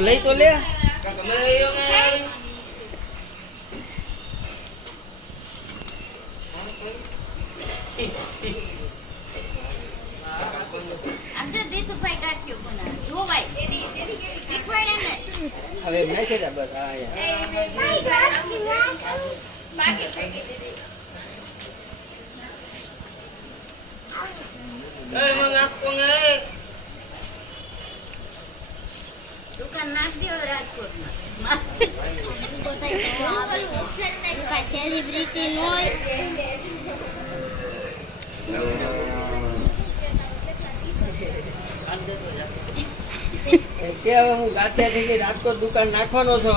લઈ તો લે હવે નાખી દે બસ દુકાન નાખ દો રાજકોટમાં સેલિબ્રિટી હોય કે હવે હું ગાંઠિયાથી રાજકોટ દુકાન નાખવાનો છો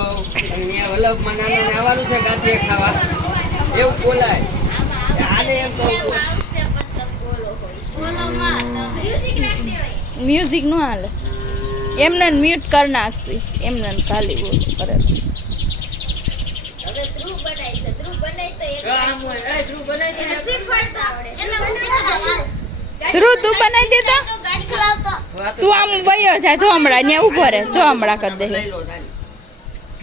અને વલ્લભમાં નાને આવવાનું છે ગાંઠિયા ખાવા એવું બોલાય આને એમ કહું મ્યુઝિક નો હાલે એમને મ્યુટ કરી નાખશે એમને ખાલી બોલ કરે હવે ધ્રુવ બનાય છે ધ્રુવ બનાય તો એક આમ હોય એ ધ્રુવ બનાવી દે શીખવાડતા એને હું શીખવાડતા ધ્રુવ તું બનાવી દે તો ગાડી ચલાવતો તું આમ વયો જા જો હમણાં ત્યાં ઉભો રહે જો હમણાં કરી દે લઈ લો તારી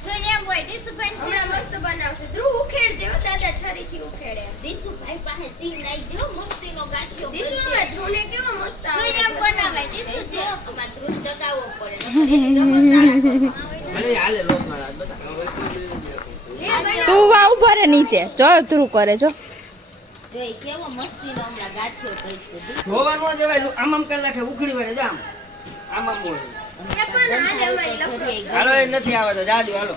જો એમ હોય ડીસુભાઈ સીરા મસ્ત બનાવશે ધ્રુવ ઉખેડ જેવો દાદા છરીથી ઉખેડે ડીસુભાઈ પાસે સીન આવી જેવો મસ્તીનો ગાંઠિયો ડીસુભાઈ ધ્રુવને કેવો મસ્ત આવે જો એમ બનાવાય ડીસુ છે અમાર ધ્રુવ જગાવવો પડે અરે હાલે લોક મારા બતા તું વા ઉભો રહે નીચે જો ધ્રુવ કરે જો જોઈ કેવો મસ્તીનો હમણાં ગાંઠિયો કરશે જોવાનું દેવાય આમ આમ કરી નાખે ઉખડી વળે જા આમ આમ બોલ હાલો એ નથી આવે તો જાજો હાલો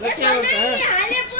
નથી આવે તો